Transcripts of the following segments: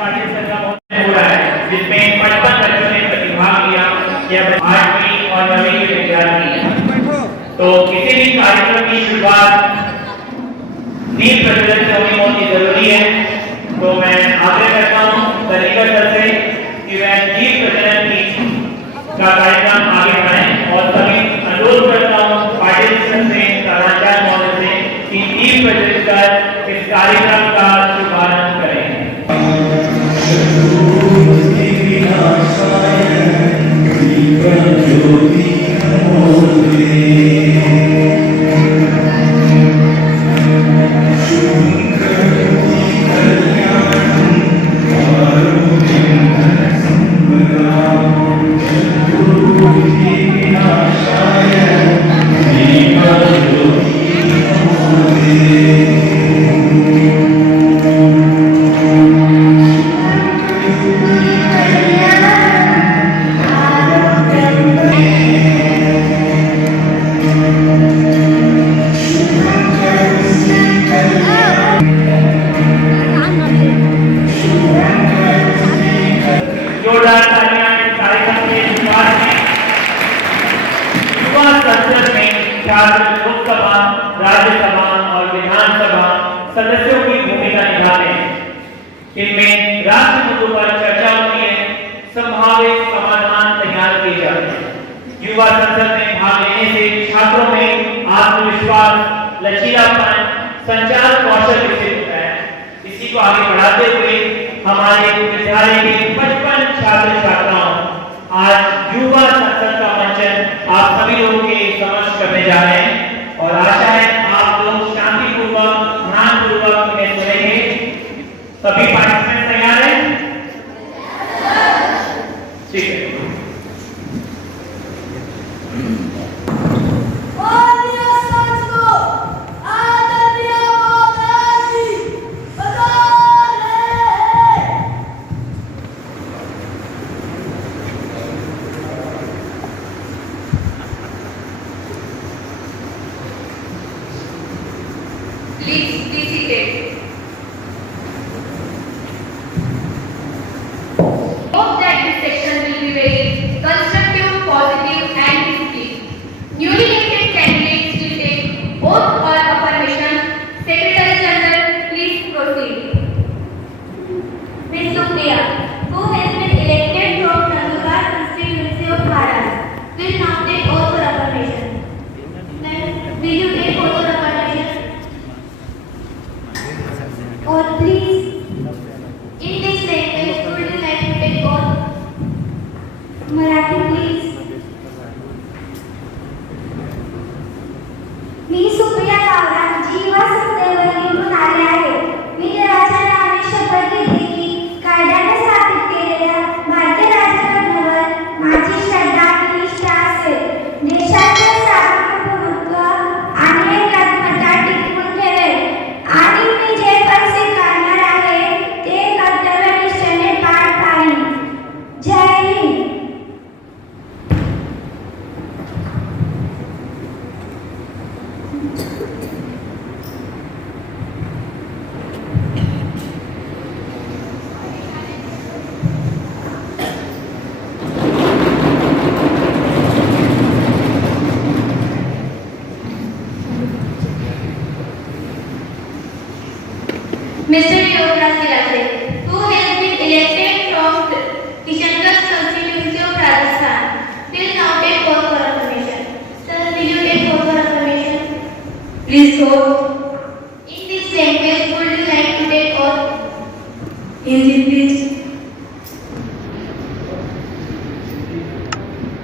पार्टिसिपेंट का बहुत हो रहा है, जिसमें 55 बच्चों ने प्रतिभाग लिया। यह 8वीं और 9वीं के विद्यार्थी हैं। तो किसी भी कार्यक्रम की शुरुआत नींव प्रज्वलन से होनी बहुत ही जरूरी है। तो मैं आग्रह करता हूँ तरीकर सर से कि वह नींव प्रज्वलन का कार्यक्रम आगे बढ़ाएं और सभी अनुरोध करता हूँ पार्टिसिपेंट से, प्राचार्य महोदय से कि नींव प्रज्वलित कर इस कार्यक्रम का शुभारंभ करें। लोकसभा, राज्यसभा और विधानसभा सदस्यों की भूमिका निभाते हैं। इनमें राष्ट्रीय मुद्दों पर चर्चा होती है, संभावित समाधान तैयार किए जाते हैं। युवा संसद में भाग लेने से छात्रों में आत्मविश्वास, लचीलापन, संचार कौशल विकसित होता है। इसी को आगे बढ़ाते हुए हमारे विद्यालय के 55 छात्र छात्राओं आज युवा संसद का मंचन आप सभी लोगों के समक्ष करने जा रहे हैं और आशा है आप लोग शांतिपूर्वक, ध्यानपूर्वक इन्हें सुनेंगे। सभी पार्टिसिपेंट तैयार हैं? ठीक है। Please be seated. Hope that this section will be very constructive, positive and peaceful. Newly elected candidates will take oath or affirmation. Secretary General, please proceed. Ms. Supriya, who has been elected from Nandurbar constituency of Maharashtra, will now take oath or affirmation. Then, will you take oath or affirmation? Or please, in this language, would you like to take oath? Marathi, please. मी सुप्रिया गावरान जी युवा संस्थेवर निवडून आले आहे. मी देवाच्या नावाने शपथ घेते की कायद्याने स्थापित केलेल्या भारतीय राज्यघटनेवर माझी श्रद्धा आणि निष्ठा असेल. देशाचे सार्वभौमत्व आणि एकात्मता टिकवून ठेवेल आणि मी जे पण स्वीकारणार आहे ते कर्तव्यनिष्ठेने पार पाडेन. जय Hind. Mr. Yogesh Gilase, who has been elected from Kishangarh constituency of Rajasthan, will now take oath for affirmation. Sir, will you take oath for affirmation? Please go. In this language, would you like to take oath? Hindi प्लीज.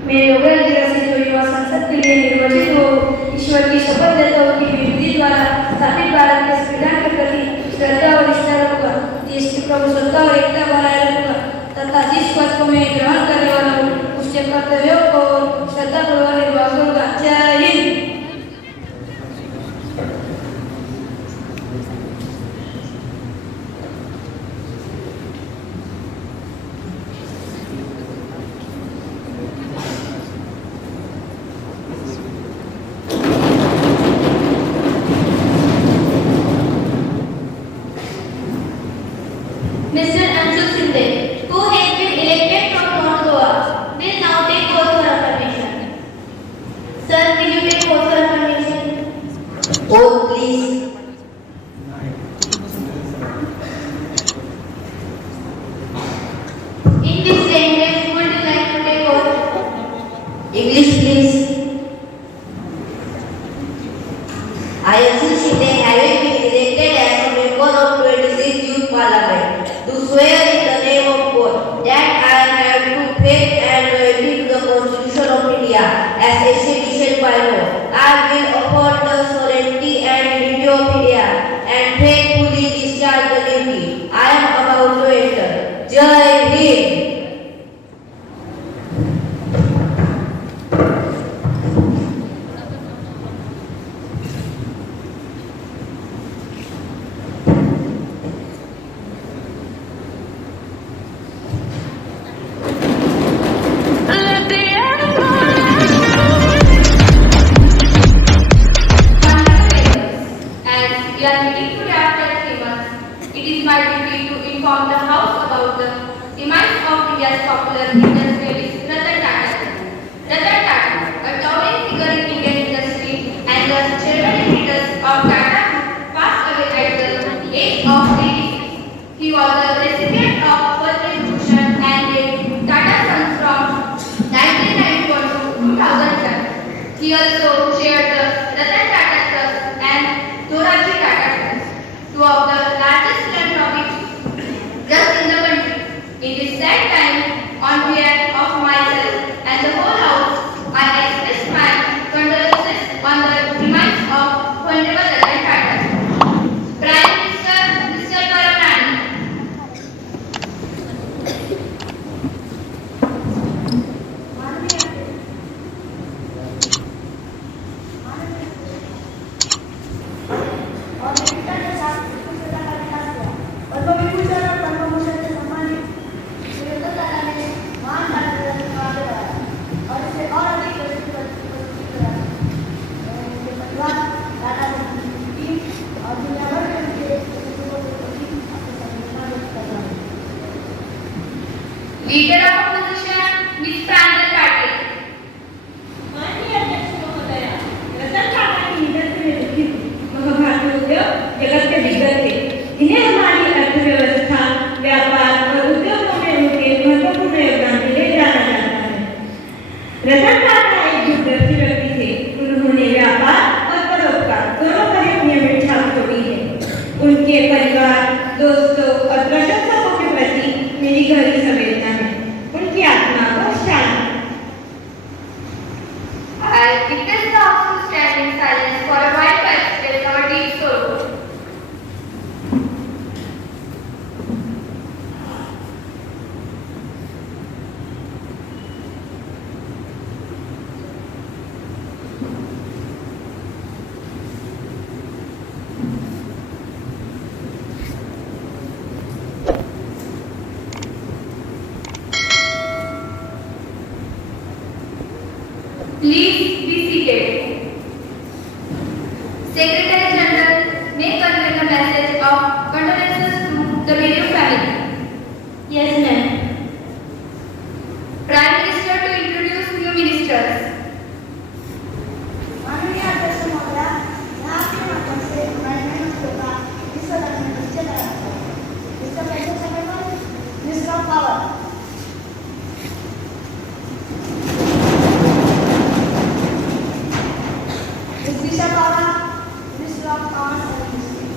मैं योगेश गिलासे जो युवा संसद के लिए निर्वाचित हो, ईश्वर की शपथ लेता हूँ कि मैं विधि द्वारा स्थापित भारत के संविधान के प्रति श्रद्धा और निष्ठा रखूंगा, देश की प्रभुसत्ता और एकता बनाए रखूंगा तथा जिस पद को मैं ग्रहण करने वाला हूँ उसके कर्तव्यों को श्रद्धापूर्वक निर्वाह करूंगा. जय Hind. Mr. Anshul Shinde, who has been elected from North Goa, will now take oath for affirmation. Sir, will you take oath for affirmation? Oath, please. In this language, would you like to take oath? English, please. I, Ashil Shinde, having been elected as a member of 26th Youth Parliament, do swear in the name of God that I have to faith and loyalty to the Constitution of India as established by law. I will uphold the sovereignty and unity of India and faithfully discharge the duty I am about to enter. Jai Hind. As we are meeting today after 3 months, it is my duty to inform the House about the demise of India's popular industrialist Ratan Tata. Ratan Tata, a towering figure in Indian industry and the chairman emeritus of Tata Group, passed away at the age of 86. He was the recipient of Padma Bhushan and led Tata Sons from 1991 to 2010. He also chaired the Ratan Tata Trust and Thoraji Tata Trust, two of the largest philanthropic trusts in the country. In this sad time, on behalf of myself and the whole House, I express my condolences on the demise of Honorable Ratan Tata. Prime Minister, Mr. Karamani. Leader of Opposition, Ms. Pranjal Patil. माननीय अध्यक्ष महोदया, रतन टाटा की निधन से मैं दुखी हूँ। वह भारतीय उद्योग जगत के दिग्गज थे, जिन्हें हमारी अर्थव्यवस्था, व्यापार और उद्योगों में उनके महत्वपूर्ण योगदान के लिए जाना जाता है। रतन टाटा एक दूरदर्शी व्यक्ति थे। उन्होंने व्यापार और परोपकार दोनों पर एक नियमित छाप छोड़ी है। उनके परिवार, दोस्तों और प्रशंसकों के प्रति मेरी गहरी संवेदना है। उनकी आत्मा को शांति। I request the House to stand in silence for a while to express our deep sorrow. Please be seated. Secretary General may convey the message of condolences to the bereaved family. Yes, ma'am. Prime Minister to introduce new ministers. माननीय अध्यक्ष महोदया, मैं आपके माध्यम से हमारे नए मंत्रियों का विश्व में परिचय कराता हूँ। Mr. President Secretary, Minister of Power. Ms. Disha Pawar, Minister of Commerce and Industry.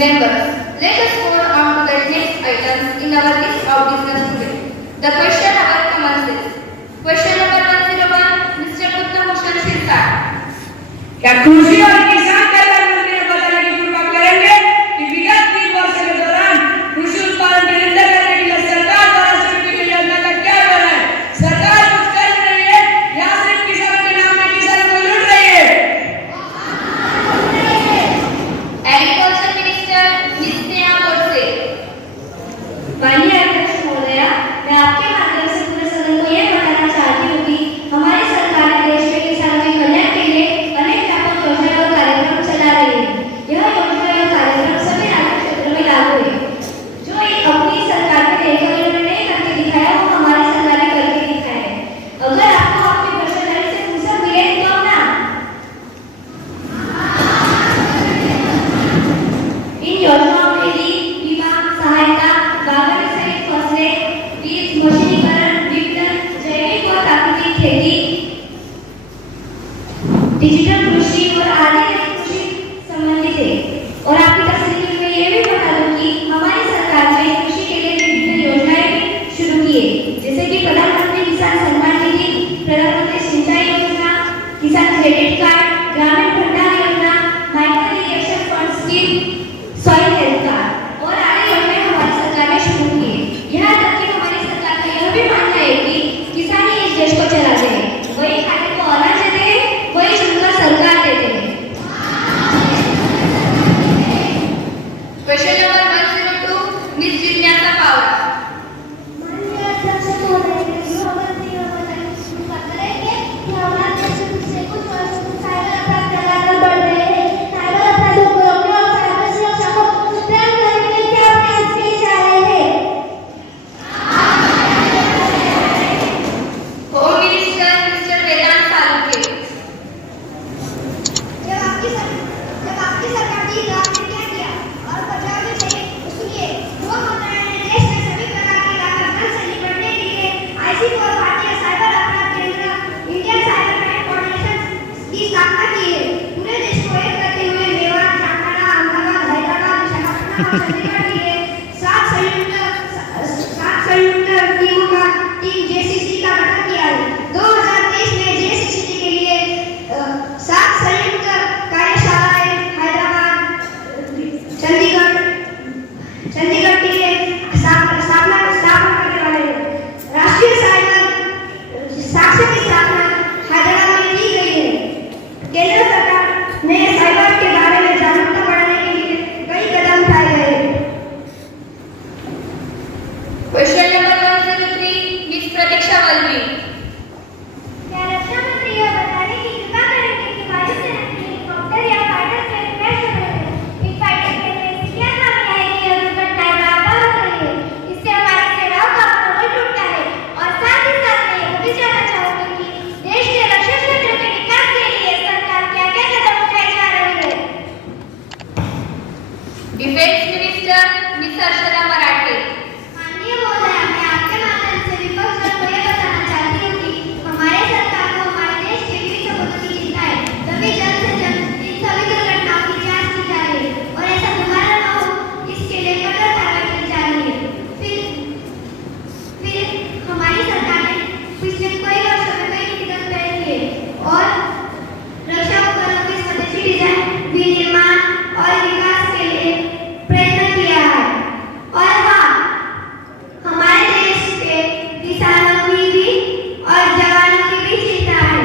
Members, let us move on to the next items in our list of business today. The question hour commences. Question number 101, Mr. Uttam Bhushan Shirkar. क्या कृषि और किसान कल्याण मंत्री ने बताने की कृपा करेंगे कि विगत 3 वर्ष के दौरान कृषि उत्पादन वृद्धि करने के लिए सरकार द्वारा शुरू की गई योजना का क्या विवरण है? सरकार कुछ कर रही है या सिर्फ किसानों के नाम में किसानों को लूट रही है? Agriculture Minister Ms. Sneha Godse. माननीय अध्यक्ष महोदया, मैं आपके माध्यम से पूरे सदन को यह बताना चाहती हूँ कि हमारी सरकार ने देश में किसानों के कल्याण के लिए अनेक व्यापक योजनाएं और डिजिटल कृषि और आधुनिक कृषि संबंधित है। और आपकी तस्वीर में ये भी बता दूं कि हमारी सरकार ने कृषि के लिए विभिन्न योजनाएं भी शुरू की है, जैसे कि प्रधानमंत्री किसान सम्मान निधि, प्रधानमंत्री सिंचाई योजना, किसान क्रेडिट कार्ड, ग्रामीण भंडार योजना, micro irrigation fund scheme, soil health card और आदि योजनाएं हमारी सरकार ने शुरू की है। यहाँ तक कि हमारी सरकार का यह भी मानना है कि किसान ही इस देश को चलाते हैं, वही खाने को अनाज देते हैं, वही शुल्क सरकार देते हैं। Question number 102, Miss Jignasa Pawar. माननीय अध्यक्ष महोदय, गृहमंत्री महोदय, पता है कि हमारे देश में पिछले कुछ वर्षों से साइबर अपराध लगातार बढ़ रहे हैं। साइबर अपराधों को रोकने और साइबर सुरक्षा को सुदृढ़ करने के लिए क्या प्रयास किए जा रहे हैं? Home Minister Mr. Vedant Salunke. जब आपकी सरकार ने आपने क्या किया और बचाव में थे, सुनिए, गृह मंत्रालय ने देश में सभी प्रकार के अपराध से निपटने के लिए आईसीटी और भारतीय साइबर अपराध केंद्र इंडियन साइबर क्राइम कोऑर्डिनेशन की स्थापना की है। पूरे देश को एक करते हुए मेवाड़, जामताड़ा, अहमदाबाद, हैदराबाद, विशाखापट्टनम और चंडीगढ़ के लिए 7 संयुक्त टीमों का टीम जेसीसी का गठन किया है। 2023 में जेसीसी के लिए 7 संयुक्त कार्यशालाएं हैदराबाद, चंडीगढ़ के लिए स्थापना करने वाले हैं। राष्ट्रीय साइबर साक्षर की स्थापना हैदराबाद में की गई है। केंद्र सरकार ने साइबर के बारे में जागरूकता बढ़ाने के लिए कई कदम उठाए गए हैं। Question number 103, Miss Pratiksha Valvi. क्या रक्षा मंत्री यह बताने की कृपा करेंगे कि वायुसेना के हेलीकॉप्टर या फाइटर प्लेन क्रैश हो रहे हैं? इन फाइटर प्लेन में क्या खामी है कि यह दुर्घटनाएं बार-बार हो रही है? इससे हमारी सेनाओं का मनोबल टूटता है। और साथ ही साथ मैं यह भी जानना चाहूंगी कि देश के रक्षा क्षेत्र के विकास के लिए सरकार क्या-क्या कदम उठाए जा रही है? Defense Minister Miss Harshada Marathe. माननीय महोदय, मैं आपके माध्यम से विपक्ष दल को यह बताना चाहती हूँ कि हमारे सरकार को हमारे देश के वीर सपूतों की चिंता है। तभी जल्द से जल्द इन सभी दुर्घटनाओं की जांच की जा रही है और ऐसा दोबारा न हो, इसके लिए कठोर कार्रवाई की जा रही है। फिर हमारी सरकार ने पिछले कई वर्षों में कई नीतिगत प्रयास किए और रक्षा उपकरणों की स्वदेशी डिजाइन, विनिर्माण और विकास के लिए प्रयत्न किया है। और हाँ, हमारे देश के किसानों की भी और जवानों की भी चिंता है।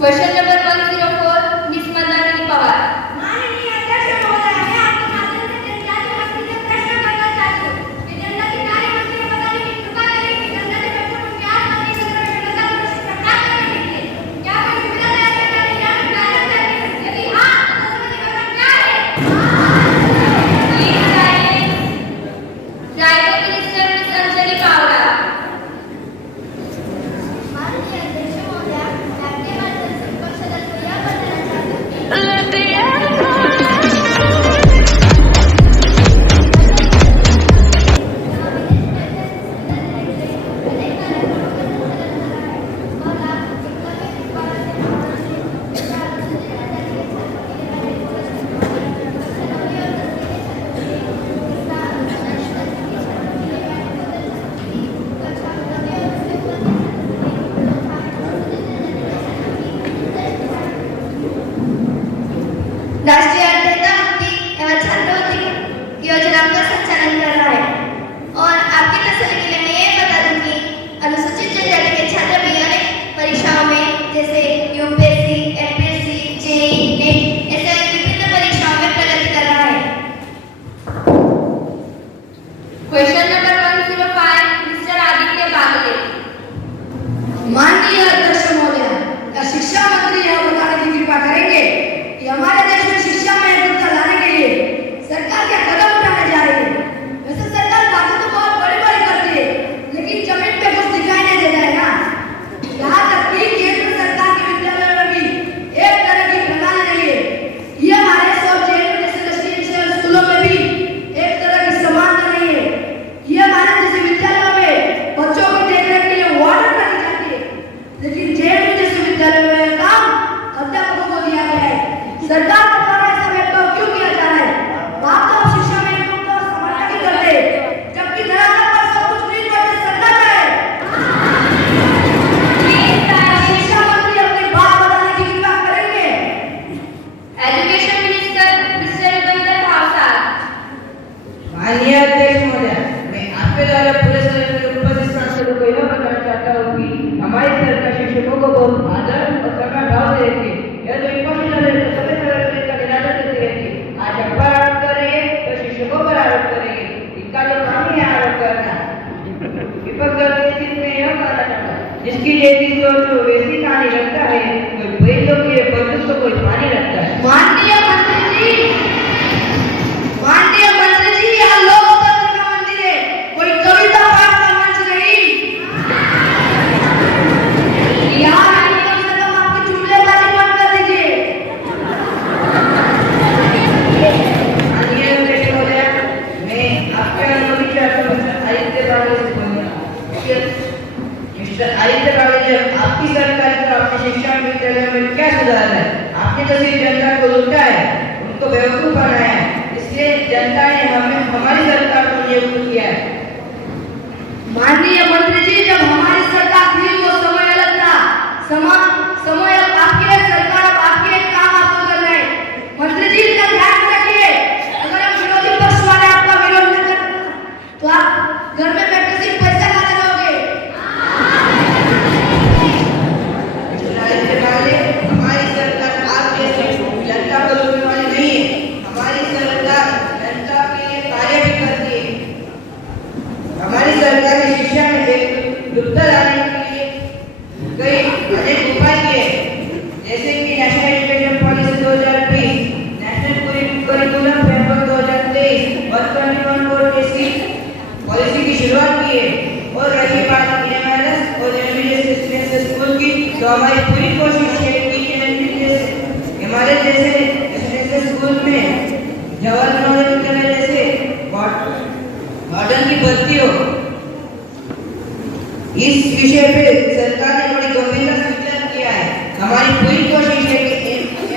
Question number 104, Miss Mandakini Pawar. माननीय अध्यक्ष महोदय, मैं आपके माध्यम से जनजातीय मंत्री से प्रश्न करना चाहती हूँ। जनजातीय कार्य मंत्री ने बताने की कृपा करें कि जनजातीय बच्चों को क्या करने की जरूरत है, सरकार करने के लिए क्या कोई सुविधा तैयार करने या फिर कार्यक्रम करने? यदि हाँ, तो संबंधित क्या है? Please silence. Tribal Minister Miss Anjali Pawar. माननीय अध्यक्ष महोदय, मैं आपके माध्यम से विपक्ष दल को यह बताना चाहती हूँ कि राष्ट्रीय अध्ययता मुक्ति एवं छात्रवृत्ति योजना का संचालन कर रहा है। और आपके तसल्ली के लिए मैं ये बता दूं कि अनुसूचित जनजाति के छात्र भी अनेक परीक्षाओं में जैसे यूपीएससी, एमपीएससी, जेईई, नेट ऐसे विभिन्न परीक्षाओं में प्रगति कर रहा है। Question number 105, Mr. Aditya Bagale. माननीय अध्यक्ष महोदय, क्या शिक्षा मंत्री यह बताने की कृपा करेंगे कि हमारे देश में शिक्षा में गुणवत्ता लाने के लिए सरकार क्या कदम उठाने जा रही है? विद्यालयों में क्या सुधार है? आपने तो सिर्फ जनता को लूटा है, उनको बेवकूफ बनाया है। इसलिए जनता ने हमें हमारी सरकार को नियुक्त किया है। माननीय मंत्री जी, जब हमारी सरकार थी वो समय अलग था। समय अब आपकी है, सरकार अब आपकी है, काम आपको करना है। मंत्री जी का ध्यान रखिए, अगर हम विरोधी पक्ष वाले आपका विरोध न करें तो आप घर में बैठकर सिर्फ पैसा खाते रहोगे। हमारी सरकार आप जैसे जनता को लूटने वाली नहीं है। हमारी सरकार जनता के लिए कार्य भी करती है। हमारी सरकार ने शिक्षा में एक डूबता लाने के लिए कई अनेक उपाय किए, जैसे कि national education policy 2020, national curriculum framework 2023 और 21 पॉलिसी की शुरुआत की है। और रही बात एमएलएस और एमबीएस स्कूल की, तो हमारी पूरी कोशिश है कि हमारे जैसे स्कूल में जवाहरलाल नेहरू विद्यालय जैसे वार्डन की भर्ती हो। इस विषय पे सरकार ने बड़ी गंभीरता से विचार किया है। हमारी पूरी कोशिश है कि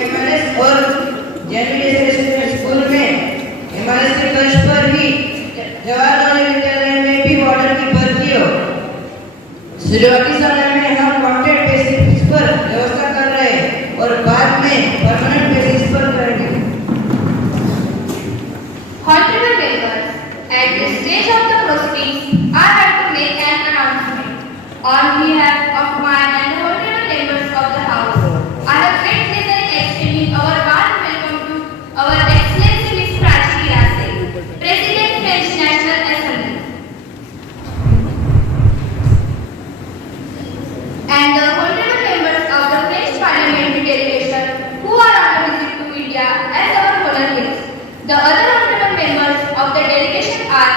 एमएलएस और जेएनवीएस स्कूल में एमएलएस के फर्श पर ही जवाहरलाल नेहरू विद्यालय में भी वार्डन की भर्ती हो। शुरुआती समय में हम कॉन्ट्रैक्ट बेसिस पर व्यवस्था कर रहे हैं और बाद में परमानेंट बेसिस पर करेंगे। Honorable members, at this stage of the proceedings, I have to make an announcement. On behalf of my and honorable members of the House, I have great pleasure in extending our warm welcome to our Excellency Ms. Prachi Girase, President French National Assembly, and the honorable members of the French Parliamentary delegation who are on a visit to India as our honor guests. The other honorable members of the delegation are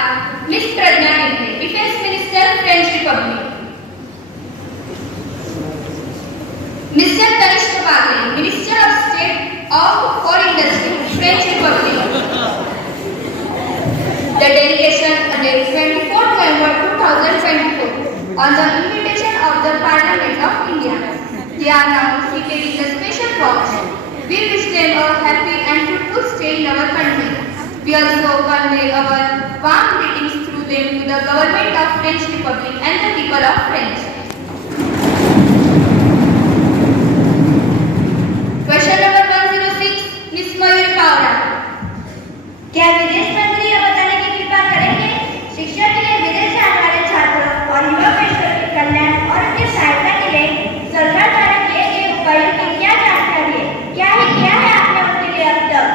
Ms. Pradnya Gintre, Defense Minister, French Republic; Mr. Tanishq Bagre, Minister of State for Industry, French Republic. The delegation dated 24 November 2024 on the invitation of the Parliament of India. They are now seated in the special box. We wish them a happy and fruitful stay in our country. We also convey our warm greetings through them to the government of French Republic and the people of France. Question number 106, Ms. Mayur Paura. क्या विदेश मंत्री यह बताने की कृपा करेंगे शिक्षा के लिए विदेश जाने वाले छात्रों और युवा पेशेवरों के कल्याण और उनकी सहायता के लिए सरकार द्वारा किए गए उपायों की क्या जानकारी है? क्या है आपने उनके लिए अब तक?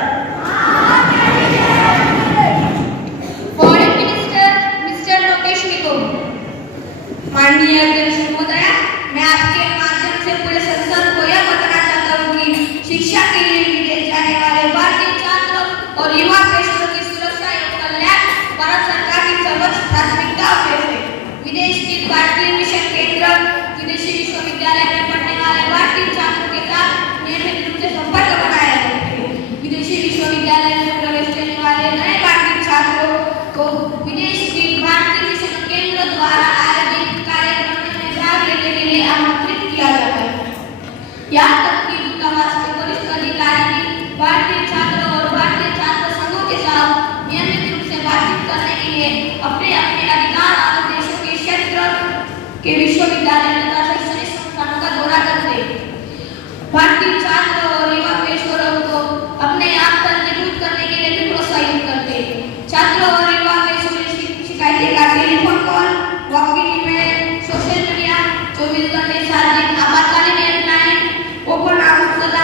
Foreign Minister Mr. Lokesh Nikkom. माननीय अध्यक्ष महोदय, मैं आपके माध्यम से पूरे संसद को यह बताना चाहता हूँ कि शिक्षा के लिए विदेश जाने वाले भारतीय छात्रों और युवा पेशेवरों की सुरक्षा एवं कल्याण भारत सरकार की सर्वोच्च प्राथमिकता है। विदेश स्थित भारतीय मिशन केंद्र विदेशी विश्वविद्यालय में पढ़ने वाले भारतीय छात्रों के साथ नियमित रूप से संपर्क बनाया जाता है। विदेशी विश्वविद्यालय में प्रवेश लेने वाले नए भारतीय छात्रों को विदेश स्थित भारतीय मिशन केंद्र द्वारा आयोजित कार्यक्रमों में भाग लेने के लिए आमंत्रित किया जाता है। यहाँ तक कि दूतावास के वरिष्ठ अधिकारी भी भारतीय छात्रों और भारतीय छात्र संघों के साथ नियमित रूप से बातचीत करने के लिए अपने अपने अधिकार वाले देशों के क्षेत्र के विश्वविद्यालय तथा शैक्षणिक संस्थानों का दौरा करते हैं। भारतीय छात्र और युवा पेशेवरों को अपने आप पर नियुक्त करने के लिए भी प्रोत्साहित करते हैं। छात्रों और युवा पेशेवर शिकायतें का telephone call, walkie email, social media, 24 घंटे सार्वजनिक आपातकालीन हेल्पलाइन, ओपन हाउस तथा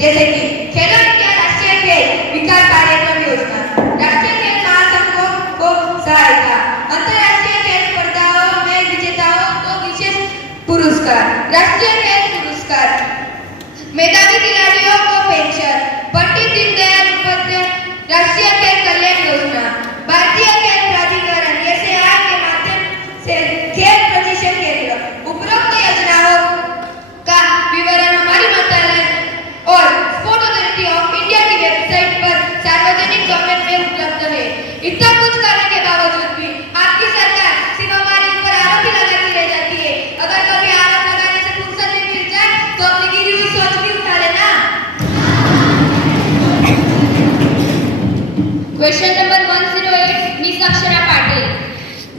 जैसे कि खेलो इंडिया राष्ट्रीय खेल विकास कार्यक्रम योजना, राष्ट्रीय खेल महासंघों को सहायता, अंतर्राष्ट्रीय खेल स्पर्धाओं में विजेताओं को विशेष पुरस्कार, राष्ट्रीय खेल पुरस्कार, मेधावी खिलाड़ियों को पेंशन, पंडित दीनदयाल उपाध्याय राष्ट्रीय खेल कल्याण योजना, भारतीय खेल प्राधिकरण SAI के माध्यम से खेल प्रशिक्षण केंद्र। उपरोक्त योजनाओं का विवरण हमारी मंत्रालय और स्पोर्ट अथॉरिटी ऑफ इंडिया की वेबसाइट पर सार्वजनिक डोमेन में उपलब्ध है। इतना कुछ करने के बावजूद भी आपकी सरकार सिर्फ हमारे ऊपर आरोप ही लगाती रह जाती है। अगर कभी आरोप लगाने से फुर्सत नहीं मिल जाए तो अपनी गिरी हुई सोच भी उठा लेना। क्वेश्चन नंबर 108 मिस अक्षरा पाटिल।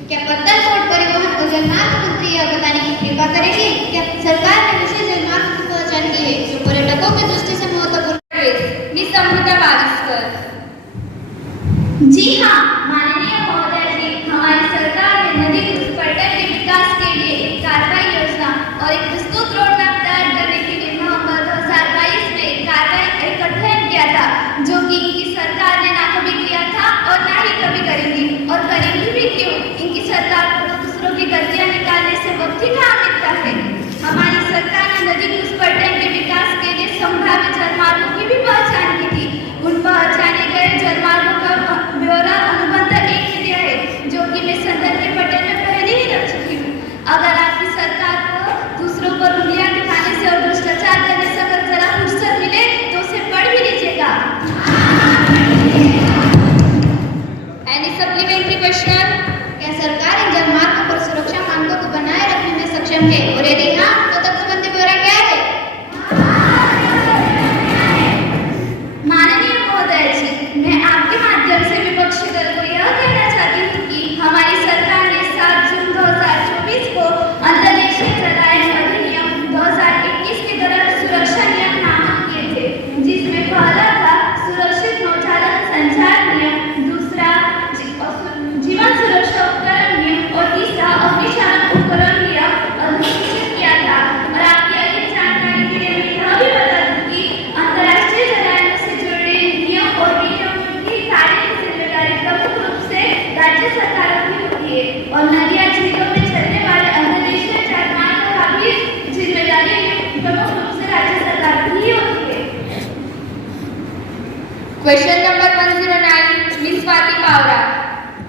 क्या पत्थर रोड परिवहन और जलमार्ग मंत्री यह बताने की कृपा करेंगे क्या सरकार ने विशेष जलमार्ग की पहचान की है जो पर्यटकों की दृष्टि से महत्वपूर्ण है? मिस अमृता बाविस्कर। जी हाँ माननीय महोदय जी, हमारी सरकार ने नदी क्रूज पर्यटन के विकास के लिए एक कार्रवाई योजना और एक विस्तृत रोड मैप तैयार करने के लिए नवंबर 2022 में एक अध्ययन किया था जो कि इनकी सरकार ने ना कभी किया था और ना ही कभी करेंगी और करेंगी भी क्यों? इनकी सरकार को दूसरों की गलतियां निकालने से वक्त ही कहाँ मिलता है। हमारी सरकार ने नदी क्रूज पर्यटन के विकास के लिए संभावित जलमार्गों की भी पहचान की थी। उन पहचाने गए जलमार्गों का ब्यौरा अनुबंध 1 में दिया है जो कि मैं सदन के पटल में पहले ही रख चुकी हूँ। अगर आपकी सरकार को दूसरों पर उंगलियां दिखाने से और भ्रष्टाचार करने से अगर जरा फुर्सत मिले तो उसे पढ़ भी लीजिएगा। Any supplementary question? क्या सरकार इन जलमार्गों पर सुरक्षा मानकों को बनाए रखने में सक्षम है और यदि हाँ तो तत्वबंदी ब्यौरा क्या है? माननीय महोदय जी, मैं आपके माध्यम से विपक्षी दल को यह कहना चाहती हूँ कि हमारी सरकार ने 7 जून 2024 को अंतर्देशीय जलायन अधिनियम 2021 के दौरान सुरक्षा नियम नामक किए थे जिसमें पहला था सुरक्षित नौचालन संचार नियम, दूसरा जीवन सुरक्षा उपकरण नियम और तीसरा अग्निशमन उपकरण नियम अधिसूचित किया था। और आपकी अधिक जानकारी के लिए मैं यह भी बता दूं कि अंतर्राष्ट्रीय जलायनों से जुड़े नियम और विनियमों की सारी जिम्मेदारी प्रमुख रूप से राज्य सरकारों की होती है और नदियां झीलों में चलने वाले अंतर्देशीय जलमार्गों का भी जिम्मेदारी प्रमुख रूप से राज्य सरकार की ही होती है। क्वेश्चन नंबर 109 मिस स्वाति पावरा।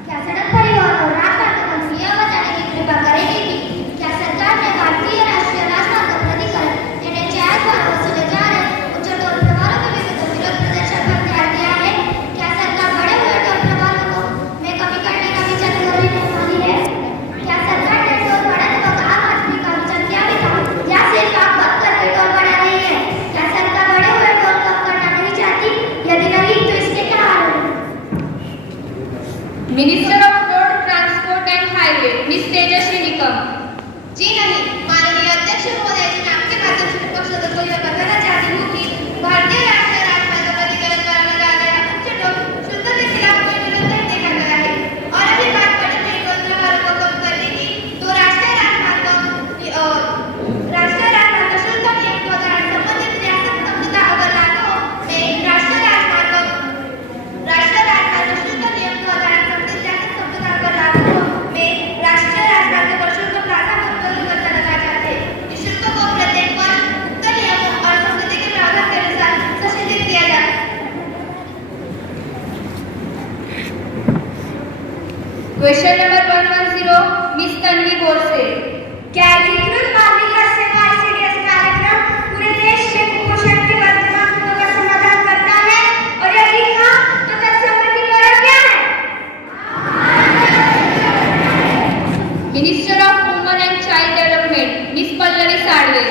क्या सड़क परिवहन और राजमार्ग मंत्री यह बताने की कृपा करेंगे कि क्या सरकार ने भारतीय राष्ट्रीय राजमार्ग प्राधिकरण NHAI द्वारा वसूले जा रहे उच्च टोल प्रभारों के विरुद्ध विरोध प्रदर्शन पर ध्यान दिया है? क्या सरकार बढ़े हुए टोल प्रभारों को में कमी करने का विचार कर रही है? क्या सरकार ने टोल बढ़ाने पर आम आदमी का विचार किया भी था या सिर्फ आप बंद करके टोल बढ़ा रही है? क्या सरकार बढ़े हुए टोल कम करना नहीं चाहती? यदि नहीं तो इसके क्या हाल है? Minister of road transport and highway miss Tejaswi Nikam. जी नहीं माननीय अध्यक्ष महोदय जी, मैं आपके माध्यम से विपक्ष दल को यह बताना चाहती हूँ कि भारतीय राष्ट्रीय राजमार्ग प्राधिकरण द्वारा लगाया गया उच्च टोल शुल्क के खिलाफ कोई विरोध नहीं देखा गया है। और अभी बात करें मेरी टोल प्रभारों को कम करने की तो राष्ट्रीय राजमार्ग शुल्क नियम 2008 संबंधित रियासत समझौता अगर लागू हो में राष्ट्रीय राजमार्ग शुल्क नियम 2008 संबंधित रियासत समझौता अगर लागू हो में राष्ट्रीय राजमार्ग पर शुल्क प्लाजा पर परिवर्तन लगाए जाते हैं। इस शुल्क को प्रत्येक वर्ष उक्त नियमों और समझौते के प्रावधान के अनुसार संशोधित किया जाता है। क्वेश्चन नंबर 110 मिस तन्वी बोरसे। क्या एकीकृत बालिका सेवा ICDS कार्यक्रम पूरे देश में कुपोषण के वर्तमान मुद्दों का समाधान करता है और यदि हाँ तो तत्संबंधी ब्यौरा क्या है? Minister of women and child development miss Pallavi Sadve.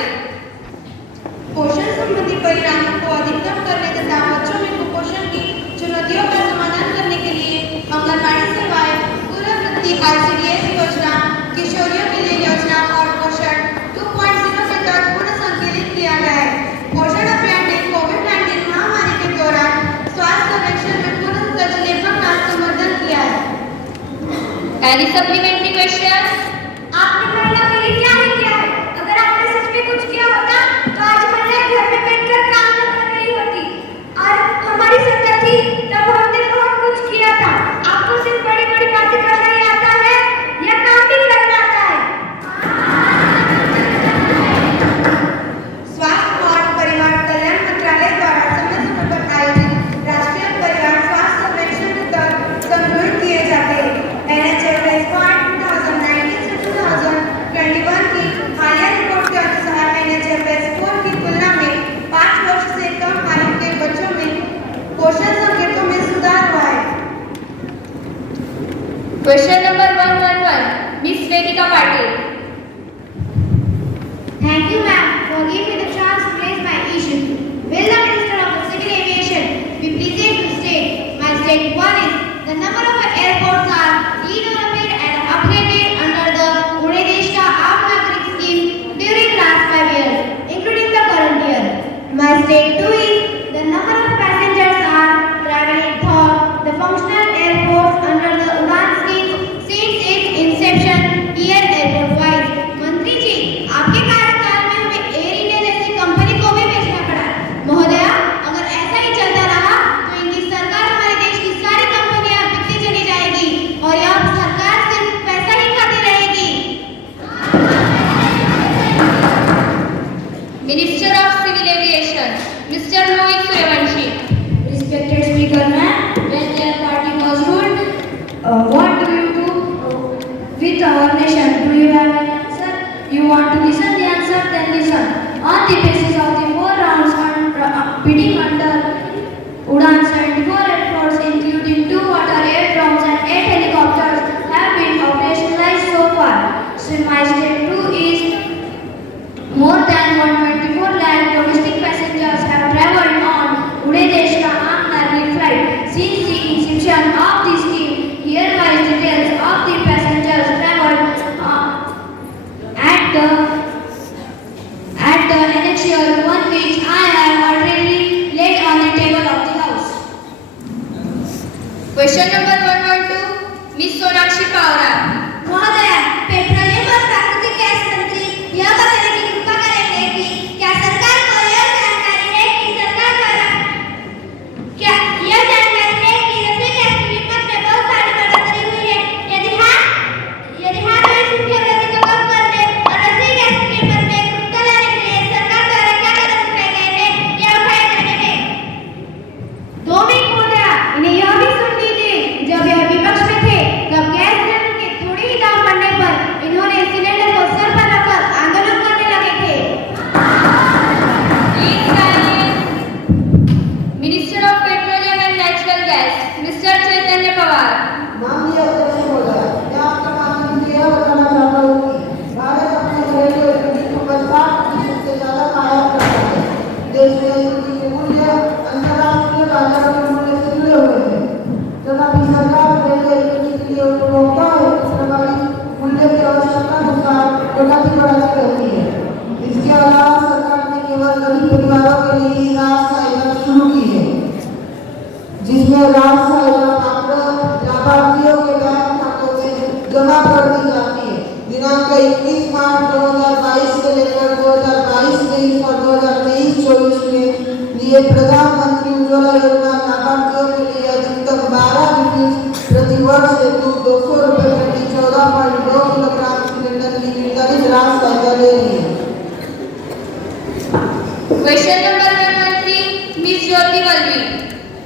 पोषण संबंधी परिणामों को अधिकतम करने तथा बच्चों में कुपोषण की चुनौतियों का समाधान करने के लिए आंगनबाड़ी सेवाएं पूर्ववृत्ति ICDS योजना, किशोरियों के लिए योजना और पोषण 2.0 के तहत पुनः संकलित किया गया है। पोषण अभियान ने कोविड-19 महामारी के दौरान स्वास्थ्य सर्वेक्षण में पुनः सचनेपन का समर्थन किया है। Any supplementary question? आपने महिला के लिए क्या नहीं किया है? अगर आपने सच में कुछ किया होता तो आज महिलाएं घर में बैठकर काम न कर रही My state 2 is the number of passengers are traveling thought the functional airports under the Udan scheme since its inception year airport wise. मंत्री जी, आपके कार्यकाल में हमें एयर इंडिया जैसी कंपनी को भी बेचना पड़ा। महोदया, अगर ऐसा ही चलता रहा तो इनकी सरकार हमारे देश की सारी कंपनियां बिकती चली जाएगी और यह सरकार सिर्फ पैसा ही खाती रहेगी। Minister of Civil Aviation, Mr. Mohit Suryavanshi. Respected Speaker Ma'am, when their party was ruled, what do you do with our nation? Do you have an answer? You want to listen the answer? Then listen. On the basis of the 4 rounds bidding under Udan 74 airports, including 2 water aerodromes and 8 helicopters, have been operationalized so far. So my state 2 is more than 124 lakh domestic passengers have travelled on Ude Desh Ka Aam Nagrik flight since the inception of the scheme. Hereby details of the passengers travelled at the annexure 1 which I have already laid on the table of the House. Question number 112, Miss Sonakshi Pawar. महोदय, पेट्रोलियम और प्राकृतिक गैस मंत्री यह बताने की कृपा करेंगे कि क्या सरकार को यह जानकारी है कि सरकार द्वारा रसोई गैस की कीमत में बहुत सारी बढ़ोतरी हुई है। यदि हाँ तो इस मुख्य वृद्धि को कम करने और रसोई गैस की कीमत में एकरूपता लाने के लिए सरकार द्वारा क्या कदम उठाए गए हैं या उठाए जाने हैं। 2 मिनट महोदय, इन्हें यह भी सुन लीजिए, जब यह विपक्ष में थे तब गैस सिलेंडर के थोड़े ही दाम बढ़ने पर इन्होंने सिलेंडर को सर पर रखकर आंदोलन करने लगे थे। Please silence. Minister of Petroleum and Natural Gas, Mr. Chaitanya Pawar. माननीय अध्यक्ष महोदय, मैं आपके माध्यम से यह बताना चाहता हूँ कि भारत अपने घरेलू एलपीजी को 50% से ज्यादा आयात करता है। देश में एलपीजी के मूल्य अंतर्राष्ट्रीय बाजारों के मूल्य से जुड़े हुए हैं। तथापि सरकार घरेलू एलपीजी के लिए उपभोक्ताओं को प्रभावी मूल्य की आवश्यकता अनुसार कटौती बढ़ाती रहती है। इसके अलावा सरकार ने केवल गरीब परिवारों के लिए ही राष्ट्रीय योजना शुरू की है, जिसमें राष्ट्रीय योजना पात्र लाभार्थियों के बैंक खातों में जमा कर दी जाती है। दिनांक 21 मार्च 2022 से लेकर 2022-23 और 2023-24 के लिए प्रधानमंत्री उज्ज्वला योजना लाभार्थियों के लिए अधिकतम 12 यूनिट प्रति वर्ष हेतु 200 रुपये प्रति 14.2 किलोग्राम सिलेंडर की निर्धारित राशि सहायता ले रही है। Question number 113, Miss Jyoti Valvi.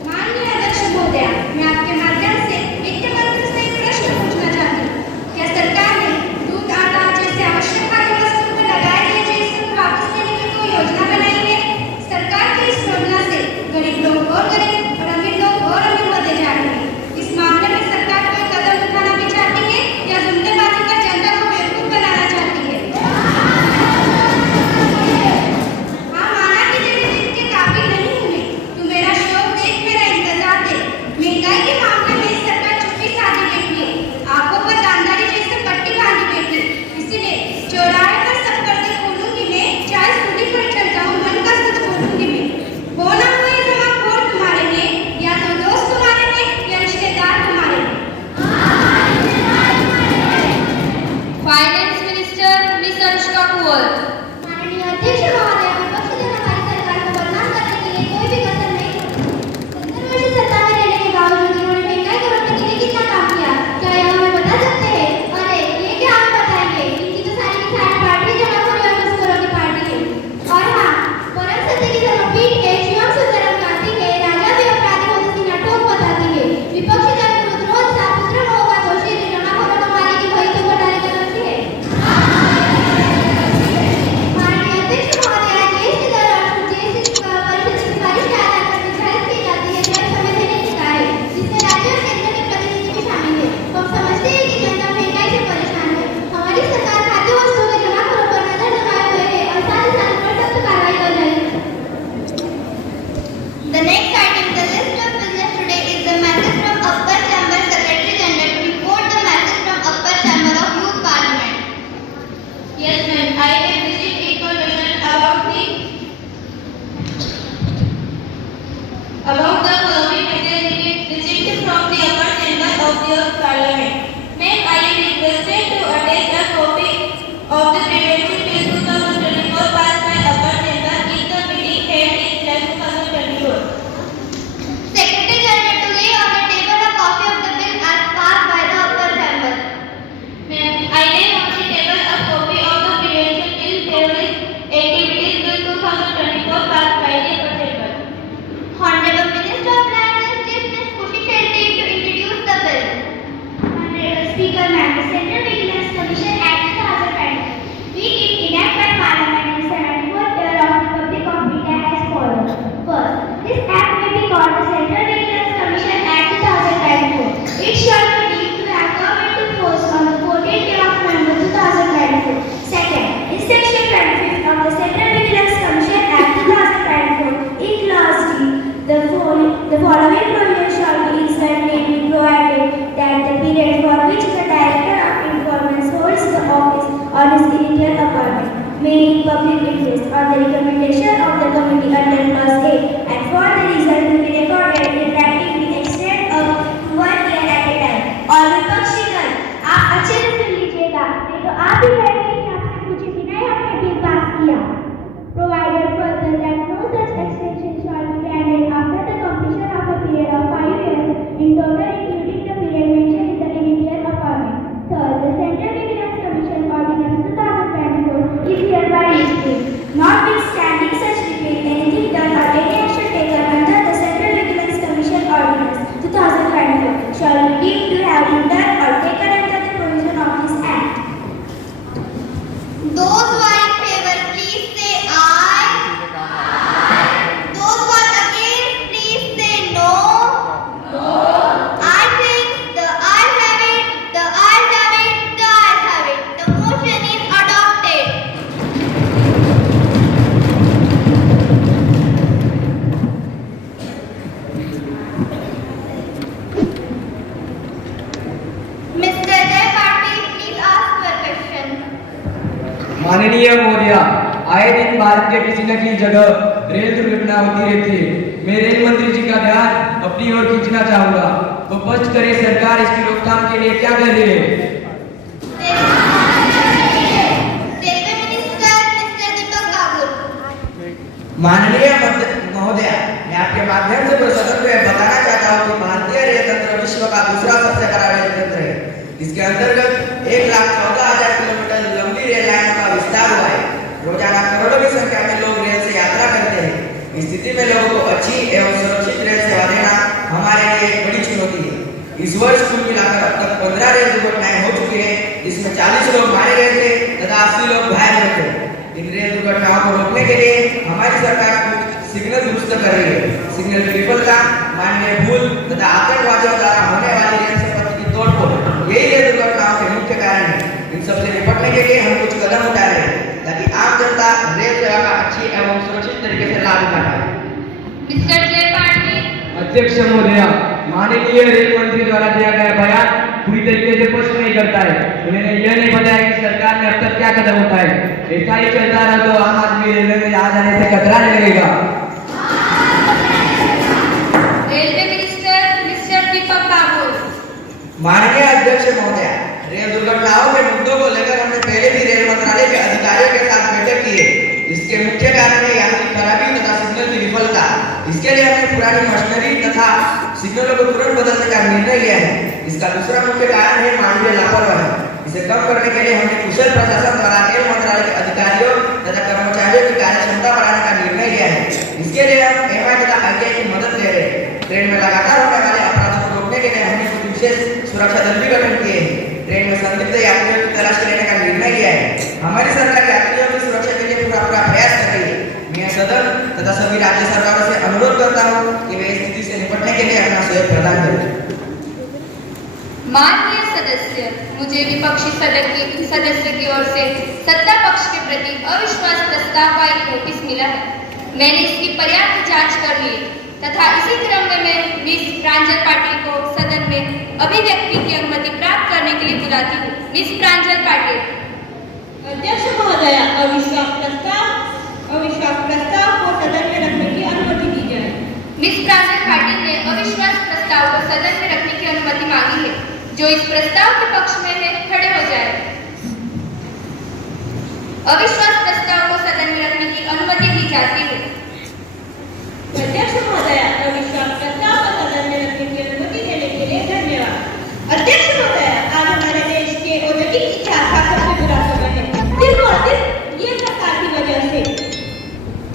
माननीय अध्यक्ष महोदय, मैं आपके माध्यम से वित्त मंत्री से एक प्रश्न पूछना चाहती हूँ। क्या सरकार ने दूध, आटा जैसे आवश्यक खाद्य वस्तुओं पर लगाए गए जीएसटी को वापस लेने की कोई योजना बनाई है? सरकार की इस योजना से गरीब लोग और गरीब और अमीर लोग और अमीर होते जा रहे हैं। इस मामले में सरकार कोई कदम उठाना भी चाहती है या जुमलेबाजी कर जनता को बेवकूफ बनाना चाहती है? हाँ, माना कि तेरे जिद के काबिल नहीं हूँ मैं, तू मेरा शौक देख the Parliament. May I am requested to attach a copy of the Preventive Bill 2024 passed by upper chamber in the meeting held in July 2024. Secretary General to lay on the table a copy of the bill as passed by the upper chamber. I lay on the table a copy of the Preventive Bill Terrorist Activities Bill 2024 passed by the upper chamber. Honorable Minister of Land Justice Ms. Khushi Shetty to introduce the bill. Honorable Speaker, Ma'am, the Central Vigilance Commission Act 2020, we enacted by Parliament in 74th year of Republic of India as follows. First, this act may be called the Central Vigilance Commission Act 2024. It shall be deemed to have come into force on the 14th day of November 2024. Second, in section 25 of the Central Vigilance Commission Act 2024, in clause D, the following provision shall be inserted, namely provided that the period for which the Director of Informants holds the office on his initial appointment may in public interest on the recommendation of the committee under clause A, and for the result to be recorded in writing with extent of 1 year at a time. और विपक्षीगण आप अच्छे से सुन लीजिएगा, नहीं तो आप भी कहेंगे कि आपसे कुछ भी नहीं, हमने बिल पास किया. Provided further that no such extension shall be granted after the completion of a period of 5 years in total, including the period mentioned in the initial appointment. Third, the Central Vigilance Commission Ordinance 2024 is hereby repealed. Notwithstanding such repeal, anything done or any action taken under the Central Vigilance Commission Ordinance 2024 shall be deemed to have been done or taken under the provision of this Act. Those who are in favor, please say aye. Those who are against, please say no. I think the ayes have it, the ayes have it, the ayes have it. The motion is adopted. Mr. Jay Patil, please ask your question. माननीय महोदय, आए दिन भारत के किसी न किसी जगह रेल दुर्घटना होती रहती है। मैं रेल मंत्री जी का ध्यान अपनी ओर खींचना चाहूंगा। वो स्पष्ट करे सरकार इसकी रोकथाम के लिए क्या कर रही है। रेलवे मिनिस्टर मिस्टर दीपक काबुल। माननीय महोदय, मैं आपके माध्यम से सदन को बताना चाहता हूँ कि भारतीय रेल तंत्र विश्व का दूसरा सबसे बड़ा रेल तंत्र है। इसके अंतर्गत 1,14,000 किलोमीटर लंबी रेल लाइन का विस्तार हुआ है। रोजाना करोड़ों की संख्या में लोग रेल से यात्रा करते हैं। इस स्थिति में लोगों को अच्छी एवं सुरक्षित रेल सेवा देना हमारे लिए एक बड़ी चुनौती है। इस वर्ष कुल मिलाकर अब तक 15 रेल दुर्घटनाएं हो चुकी है, जिसमें 40 लोग मारे गए थे तथा 80 लोग घायल हुए थे। इन रेल दुर्घटनाओं को रोकने के लिए हमारी सरकार कुछ सिग्नल दुरुस्त कर रही है। सिग्नल की विफलता, मानवीय भूल तथा आतंकवादियों द्वारा होने वाली रेल संपत्ति की तोड़फोड़, यही रेल दुर्घटनाओं के मुख्य कारण है। इन सबसे निपटने के लिए हम कुछ कदम उठा रहे हैं ताकि आम जनता रेल सेवा का अच्छी एवं सुरक्षित तरीके से लाभ उठा पाए। मिस्टर जय पाटिल। अध्यक्ष महोदय, माननीय रेल मंत्री द्वारा दिया गया बयान पूरी तरीके से स्पष्ट नहीं करता है। उन्होंने यह नहीं बताया कि सरकार ने अब तक क्या कदम उठाए। ऐसा ही चलता रहा तो आम आदमी रेलवे में आ जाने से कतराने लगेगा। रेलवे मिनिस्टर मिस्टर दीपक काबुल। माननीय अध्यक्ष महोदय, रेल दुर्घटनाओं के मुद्दों को लेकर हमने पहले भी रेल मंत्रालय के अधिकारियों के साथ बैठक की है। इसके मुख्य कारण है यात्री खराबी तथा सिग्नल की विफलता। इसके लिए हमने पुरानी मशीनरी तथा सिग्नलों को तुरंत बदलने का निर्णय लिया है। इसका दूसरा मुख्य कारण है मानवीय लापरवाही। इसे कम करने के लिए हमने कुशल प्रशासन द्वारा रेल मंत्रालय के अधिकारियों तथा कर्मचारियों की कार्यक्षमता बढ़ाने का निर्णय लिया है। इसके लिए हम MI तथा ITI की मदद ले रहे हैं। ट्रेन में लगातार होने वाले अपराधों को रोकने के लिए हमने कुछ विशेष सुरक्षा दल भी गठन किए हैं। ट्रेन में संदिग्ध यात्रियों की तलाश लेने का निर्णय लिया है। हमारी सरकार यात्रियों की सुरक्षा के लिए पूरा प्रयास कर रही है। मैं सदन तथा सभी राज्य सरकारों से अनुरोध करता हूँ कि वे इस स्थिति से निपटने के लिए अपना सहयोग प्रदान करें। माननीय सदस्य, मुझे विपक्षी सदस्य की ओर से सत्ता पक्ष के प्रति अविश्वास प्रस्ताव का एक नोटिस मिला है। मैंने इसकी पर्याप्त जांच कर ली तथा इसी क्रम में मैं मिस प्रांजल पाटिल को सदन में अभिव्यक्ति की अनुमति प्राप्त करने के लिए बुलाती हूँ। मिस प्रांजल पाटिल। अध्यक्ष महोदय, अविश्वास प्रस्ताव को सदन में रखने की अनुमति दी जाए। मिस प्रांजल पाटिल ने अविश्वास प्रस्ताव को सदन में रखने की अनुमति मांगी है। जो इस प्रस्ताव के पक्ष में है खड़े हो जाए। अविश्वास प्रस्ताव को सदन में रखने की अनुमति दी जाती है। अध्यक्ष महोदया, अविश्वास प्रस्ताव को सदन में रखने की अनुमति देने के लिए धन्यवाद। अध्यक्ष महोदया, आज हमारे देश के औद्योगिक इतिहास का सबसे बुरा समय है। सिर्फ और सिर्फ ये सरकार की वजह से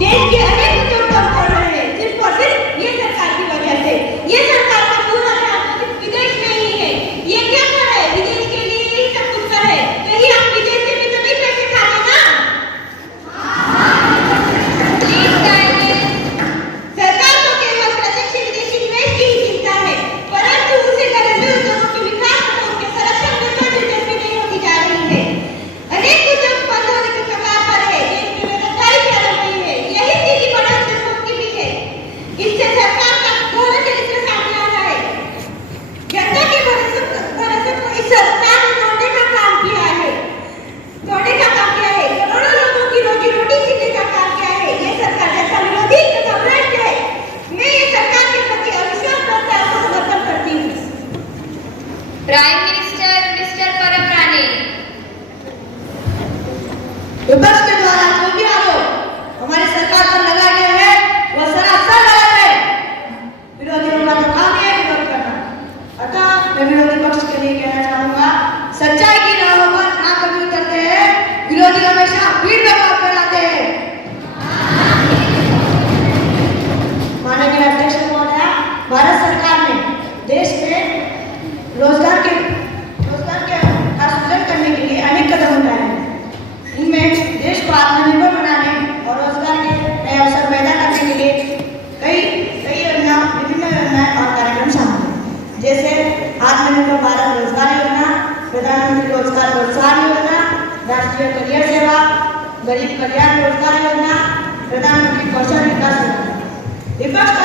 देश के अनेक उद्योग कम कर रहे हैं। सिर्फ और सिर्फ ये सरकार की वजह से। ये सरकार का पूरा ध्यान तो सिर्फ विदेश में ही है। ये क्या कर रहा है? विदेश के लिए ही सब कुछ कर रहे हैं। कहीं आप विदेश से भी तो नहीं पैसे खा लेना। सरकार को केवल प्रत्यक्ष विदेशी निवेश की ही चिंता है, परंतु उसे घरेलू उद्योगों के विकास और उनके संरक्षण में कोई दिलचस्पी नहीं होती जा रही है। अनेक उद्योग बंद होने के कगार पर है। देश में बेरोजगारी फैल रही है। यही सीधी बड़ा उद्योगों की भी है। इससे सरकार का घोर चरित्र सामने आ रहा है। जनता के भरोसे को इस सरकार ने तोड़ने का काम किया है। करोड़ों लोगों की रोजी रोटी छीनने का काम किया है। ये सरकार जनता विरोधी तथा भ्रष्ट है। मैं ये सरकार के प्रति अविश्वास प्रस्ताव को समर्थन करती हूँ। प्राइम मिनिस्टर मिस्टर परब राणे। विपक्ष के द्वारा जो भी आरोप हमारी सरकार पर लगाए गए हैं वह सरासर गलत है। विरोधियों का तो काम ही है विरोध करना। अतः मैं विरोधी पक्ष के लिए कहना चाहूंगा, सच्चाई की राहों पर ना कभी उतरते हैं। विरोधी हमेशा भीड़ में बात फैलाते हैं। माननीय अध्यक्ष महोदया, भारत सरकार ने देश में रोजगार के सृजन करने के लिए अनेक कदम उठाए हैं। इनमें देश को आत्मनिर्भर बनाने और रोजगार के नए अवसर पैदा करने के लिए विभिन्न योजनाएं और कार्यक्रम शामिल हैं, जैसे आत्मनिर्भर भारत रोजगार योजना, प्रधानमंत्री रोजगार प्रोत्साहन योजना, राष्ट्रीय करियर सेवा, गरीब कल्याण रोजगार योजना, प्रधानमंत्री कौशल विकास योजना। विपक्ष